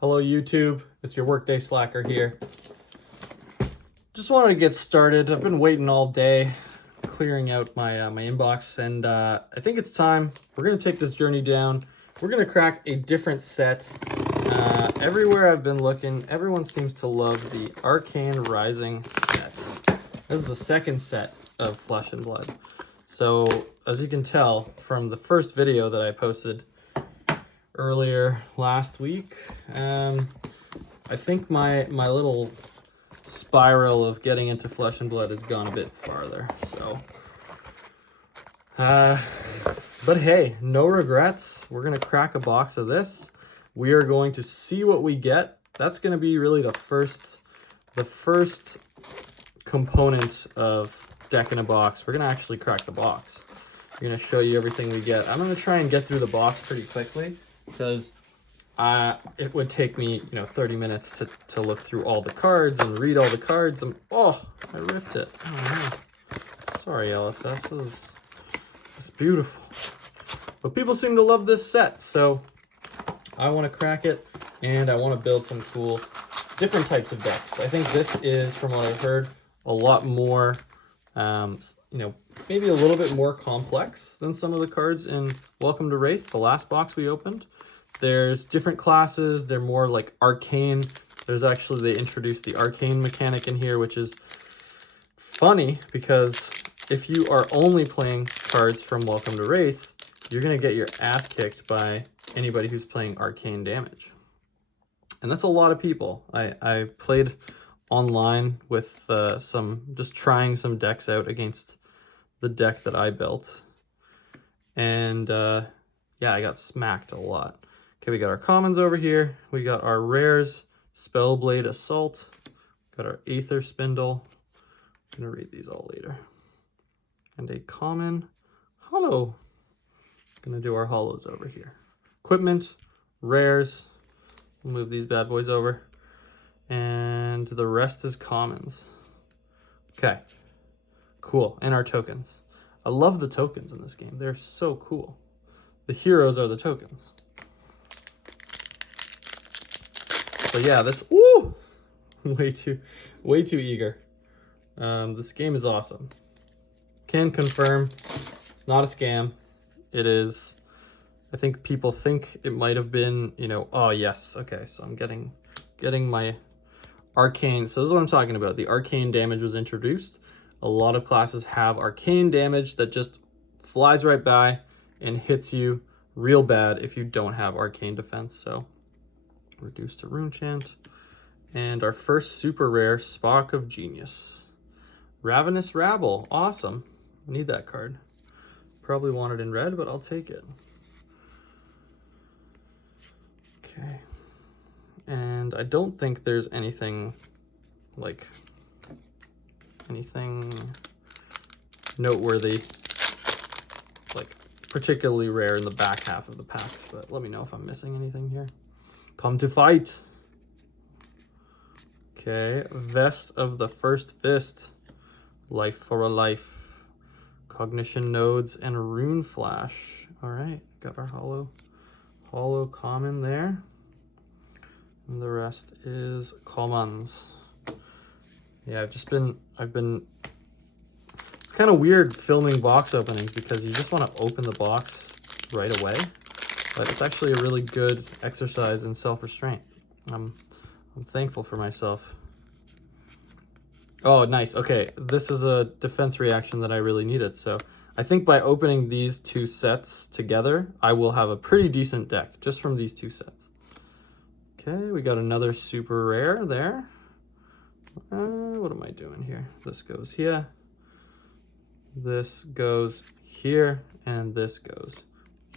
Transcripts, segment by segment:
Hello YouTube, it's your Workday Slacker here. Just wanted to get started. I've been waiting all day, clearing out my my inbox, and I think it's time. We're gonna take this journey down. We're gonna crack a different set. Everywhere I've been looking, everyone seems to love the Arcane Rising set. This is the second set of Flesh and Blood. So as you can tell from the first video that I posted earlier last week, I think my little spiral of getting into Flesh and Blood has gone a bit farther. So, but hey, no regrets. We're gonna crack a box of this. We are going to see what we get. That's gonna be really the first component of deck in a box. We're gonna actually crack the box. We're gonna show you everything we get. I'm gonna try and get through the box pretty quickly, because it would take me 30 minutes to look through all the cards and read all the cards. Oh, I ripped it. Oh, no. Sorry, LSS. It's beautiful, but people seem to love this set, so I want to crack it, and I want to build some cool different types of decks. I think this is, from what I've heard, a lot more maybe a little bit more complex than some of the cards in Welcome to Wraith, the last box we opened. There's different classes. They're more like arcane. There's actually, they introduced the arcane mechanic in here, which is funny because if you are only playing cards from Welcome to Wraith, you're going to get your ass kicked by anybody who's playing arcane damage. And that's a lot of people. I played online with just trying some decks out against the deck that I built. And yeah, I got smacked a lot. Okay, we got our commons over here. We got our rares, Spellblade Assault. Got our Aether Spindle. I'm gonna read these all later. And a common hollow. Gonna do our hollows over here. Equipment, rares. We'll move these bad boys over. And the rest is commons. Okay, cool. And our tokens. I love the tokens in this game. They're so cool. The heroes are the tokens. So yeah, this, ooh, way too eager. This game is awesome. Can confirm it's not a scam. It is. I think people think it might have been, oh yes, okay, so I'm getting my arcane. So this is what I'm talking about. The arcane damage was introduced. A lot of classes have arcane damage that just flies right by and hits you real bad if you don't have arcane defense. So reduced to rune chant. And our first super rare, Spark of Genius. Ravenous Rabble, awesome. I need that card. Probably want it in red, but I'll take it. Okay. And I don't think there's anything noteworthy, particularly rare in the back half of the packs, but let me know if I'm missing anything here. Come to fight. Okay, Vest of the First Fist. Life for a Life. Cognition Nodes and Rune Flash. All right, got our hollow common there. And the rest is commons. Yeah, it's kind of weird filming box openings because you just want to open the box right away. But it's actually a really good exercise in self-restraint. I'm thankful for myself. Oh, nice. Okay, this is a defense reaction that I really needed. So I think by opening these two sets together, I will have a pretty decent deck just from these two sets. Okay, we got another super rare there. What am I doing here? This goes here. This goes here, and this goes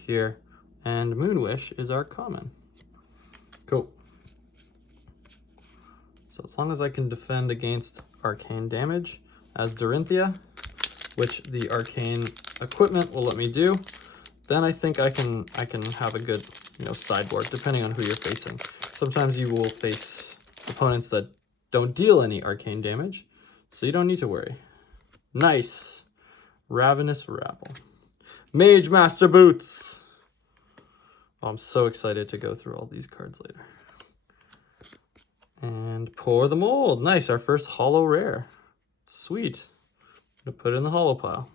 here. And Moonwish is our common. Cool. So as long as I can defend against arcane damage as Dorinthia, which the arcane equipment will let me do, then I think I can have a good sideboard depending on who you're facing. Sometimes you will face opponents that don't deal any arcane damage, so you don't need to worry. Nice. Ravenous Rabble. Mage Master Boots. Oh, I'm so excited to go through all these cards later. And pour the mold. Nice, our first holo rare. Sweet. I'm gonna put it in the holo pile.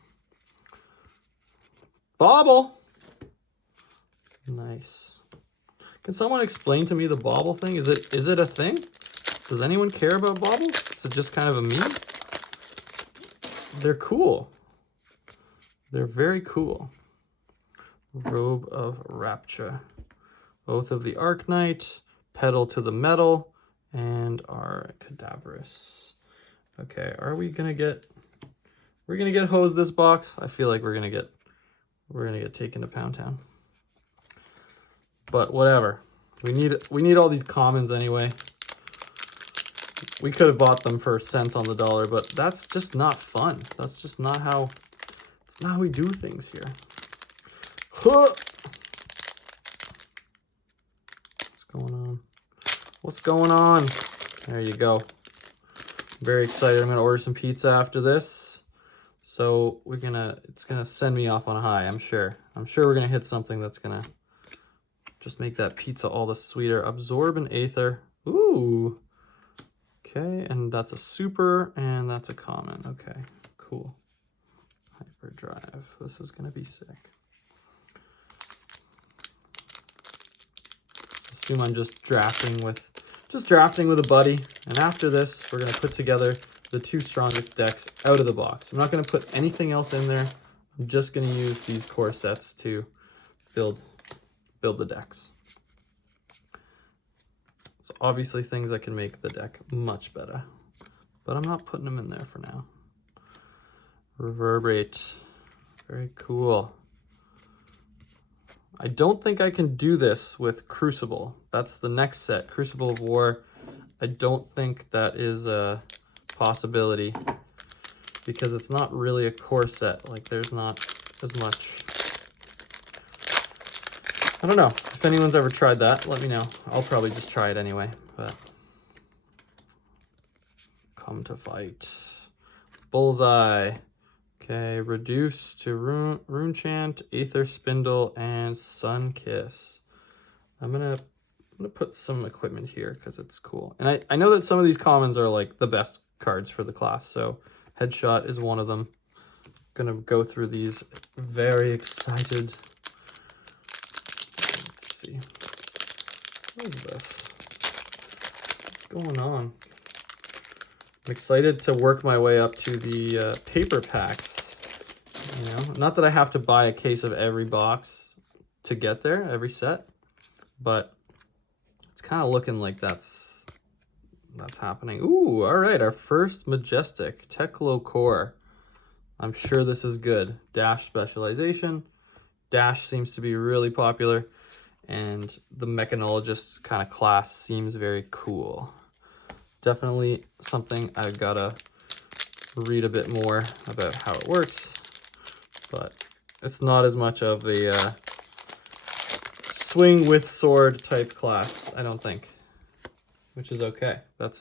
Bauble. Nice. Can someone explain to me the bauble thing? Is it a thing? Does anyone care about baubles? Is it just kind of a meme? They're cool. They're very cool. Robe of Rapture. Oath of the Arknight. Pedal to the Metal. And our Cadaverous. Okay, are we gonna get... We're gonna get hosed this box? I feel like we're gonna get taken to Pound Town. But whatever. We need all these commons anyway. We could have bought them for cents on the dollar, but that's just not fun. That's just not how... It's not how we do things here. Huh! What's going on? What's going on? There you go. Very excited. I'm going to order some pizza after this. So it's going to send me off on a high, I'm sure. I'm sure we're going to hit something that's going to just make that pizza all the sweeter. Absorb and Aether. Ooh. Okay, and that's a super, and that's a common. Okay, cool. Hyperdrive. This is going to be sick. Assume I'm just drafting with a buddy, and after this we're going to put together the 2 strongest decks out of the box. I'm not going to put anything else in there. I'm just going to use these core sets to build the decks. So obviously things that can make the deck much better, but I'm not putting them in there for now. Reverberate, very cool. I don't think I can do this with Crucible. That's the next set, Crucible of War. I don't think that is a possibility because it's not really a core set. Like there's not as much. I don't know. If anyone's ever tried that, let me know. I'll probably just try it anyway, but come to fight. Bullseye. Okay, reduce to Rune Chant, Aether Spindle, and Sun Kiss. I'm gonna put some equipment here because it's cool. And I know that some of these commons are like the best cards for the class, so Headshot is one of them. Gonna go through these. Very excited. Let's see. What is this? What's going on? I'm excited to work my way up to the paper packs. You know, not that I have to buy a case of every box to get there, every set, but it's kind of looking like that's happening. Ooh, all right, our first Majestic Teklo Core. I'm sure this is good. Dash Specialization. Dash seems to be really popular, and the Mechanologist kind of class seems very cool. Definitely something I've got to read a bit more about how it works, but it's not as much of a swing with sword type class, I don't think, which is okay.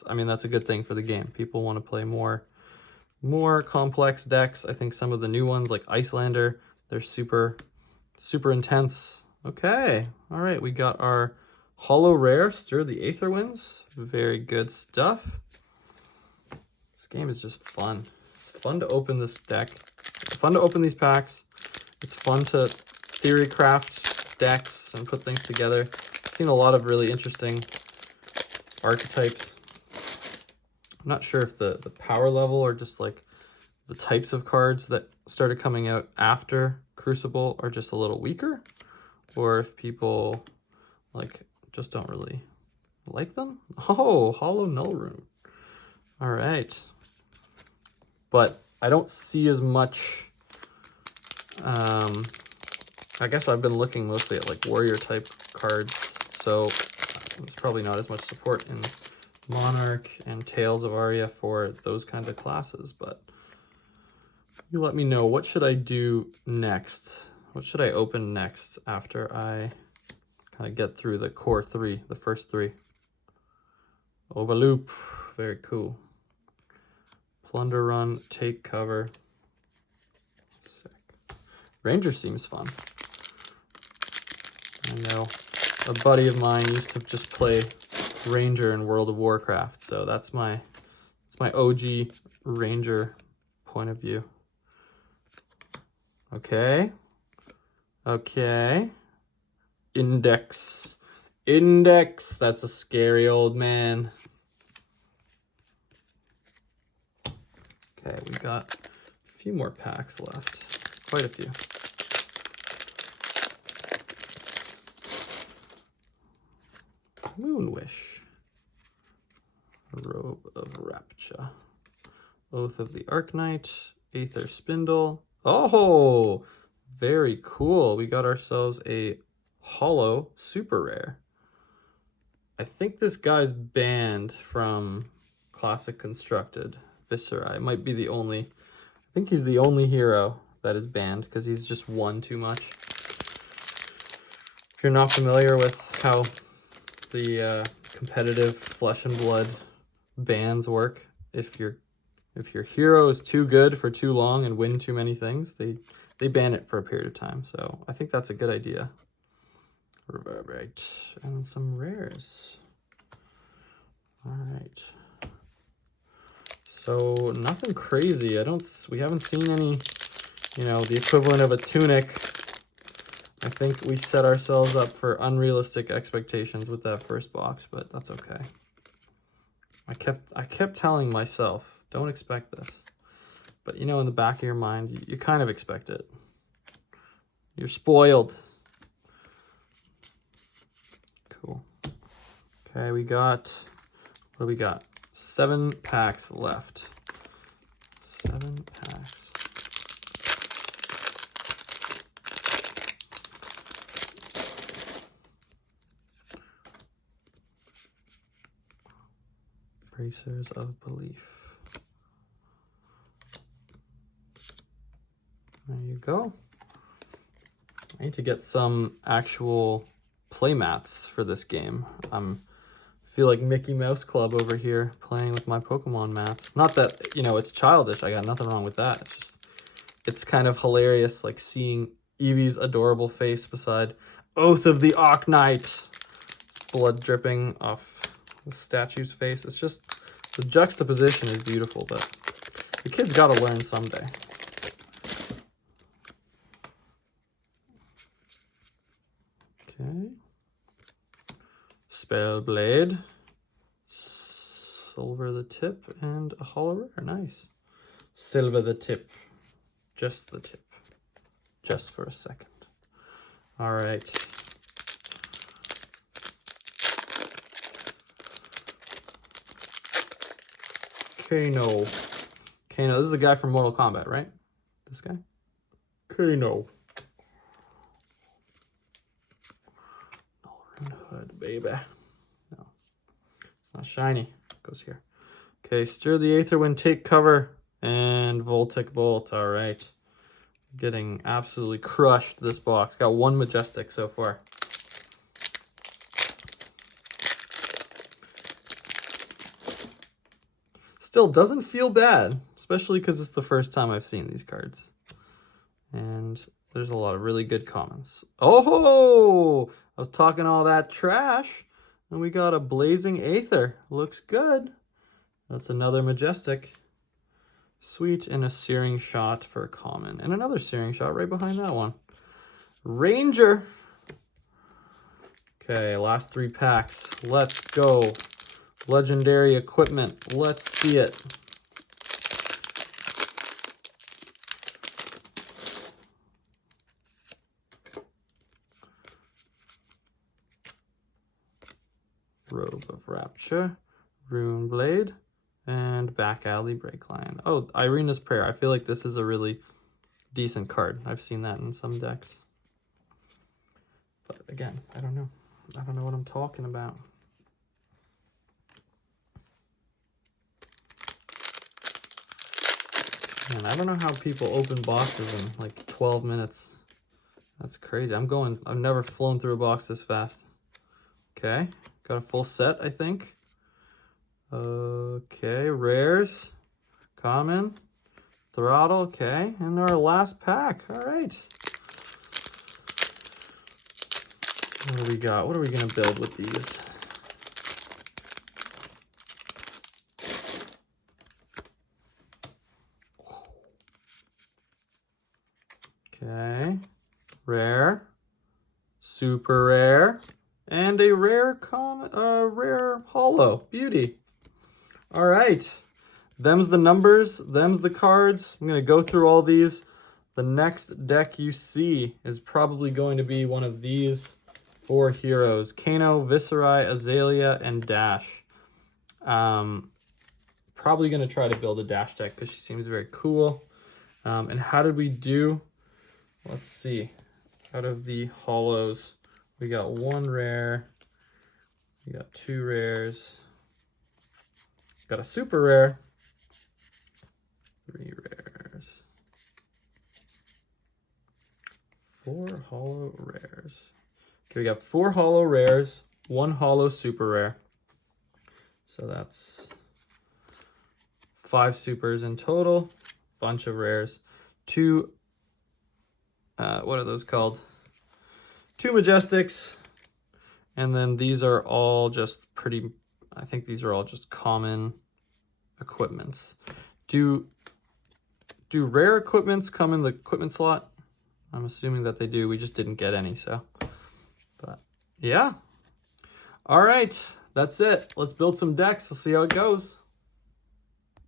I mean, that's a good thing for the game. People want to play more complex decks. I think some of the new ones like Icelander, they're super intense. Okay, all right, we got our Holo Rare, Stir the Aether Winds. Very good stuff. This game is just fun. It's fun to open this deck. It's fun to open these packs. It's fun to theory craft decks and put things together. I've seen a lot of really interesting archetypes. I'm not sure if the power level or just like the types of cards that started coming out after Crucible are just a little weaker, or if people like just don't really like them. Oh, Hollow Null Rune. All right. But I don't see as much. I guess I've been looking mostly at like warrior type cards, so there's probably not as much support in Monarch and Tales of Aria for those kinds of classes, but you let me know. What should I do next? What should I open next after I kind of get through the core 3, the first 3? Overloop, very cool. Plunder Run, Take Cover. Sick. Ranger seems fun. I know a buddy of mine used to just play ranger in World of Warcraft, so that's my OG ranger point of view. Okay. Okay. Index. Index. That's a scary old man. Okay, we got a few more packs left. Quite a few. Moonwish. Robe of Rapture. Oath of the Arknight. Aether Spindle. Oh, very cool. We got ourselves a holo super rare. I think this guy's banned from Classic Constructed. Viserai might be the only, I think he's the only hero that is banned because he's just won too much. If you're not familiar with how the competitive Flesh and Blood bans work, if your hero is too good for too long and win too many things, they ban it for a period of time. So I think that's a good idea. Reverberate and some rares. All right. So nothing crazy. We haven't seen any, the equivalent of a tunic. I think we set ourselves up for unrealistic expectations with that first box, but that's okay. I kept telling myself, don't expect this. But in the back of your mind, you kind of expect it. You're spoiled. Cool. Okay, what do we got? 7 packs left. 7 packs. Bracers of Belief. There you go. I need to get some actual play mats for this game. Feel like Mickey Mouse Club over here playing with my Pokemon mats. Not that, it's childish. I got nothing wrong with that. It's just, it's kind of hilarious, like seeing Eevee's adorable face beside Oath of the Arknight. Blood dripping off the statue's face. It's just, the juxtaposition is beautiful, but the kid's got to learn someday. Okay. Spellblade. Silver the tip and a holo rare. Nice. Silver the tip. Just the tip. Just for a second. All right. Kano. Kano. This is the guy from Mortal Kombat, right? This guy? Kano. Northern Hood, baby. No. It's not shiny. It goes here. Okay, Stir the Aetherwind, take cover, and Voltic Bolt. All right. Getting absolutely crushed this box. Got 1 Majestic so far. Still doesn't feel bad, especially because it's the first time I've seen these cards. And there's a lot of really good comments. Oh, I was talking all that trash, and we got a Blazing Aether. Looks good. That's another Majestic. Sweet, and a Searing Shot for a common. And another Searing Shot right behind that one. Ranger. Okay, last 3 packs. Let's go. Legendary equipment. Let's see it. Robe of Rapture, Rune Blade, and Back Alley Breakline. Oh, Irina's Prayer. I feel like this is a really decent card. I've seen that in some decks. But again, I don't know. I don't know what I'm talking about. Man, I don't know how people open boxes in like 12 minutes. That's crazy. I've never flown through a box this fast. Okay, got a full set, I think. Okay, rares, common, throttle, okay, and our last pack. All right. What do we got? What are we gonna build with these? Okay. Rare. Super rare. And a rare rare holo. Beauty. All right. Them's the numbers. Them's the cards. I'm going to go through all these. The next deck you see is probably going to be one of these 4 heroes. Kano, Viserai, Azalea, and Dash. Probably going to try to build a Dash deck because she seems very cool. And how did we do? Let's see. Out of the holos, we got 1 rare. We got 2 rares. Got a super rare. 3 rares. 4 holo rares. Okay, we got 4 holo rares, 1 holo super rare. So that's 5 supers in total. Bunch of rares. 2, what are those called? 2 majestics. And then these are all just pretty, I think these are all just common equipments. Do rare equipments come in the equipment slot? I'm assuming that they do. We just didn't get any, so. But yeah. All right, that's it. Let's build some decks. Let's see how it goes.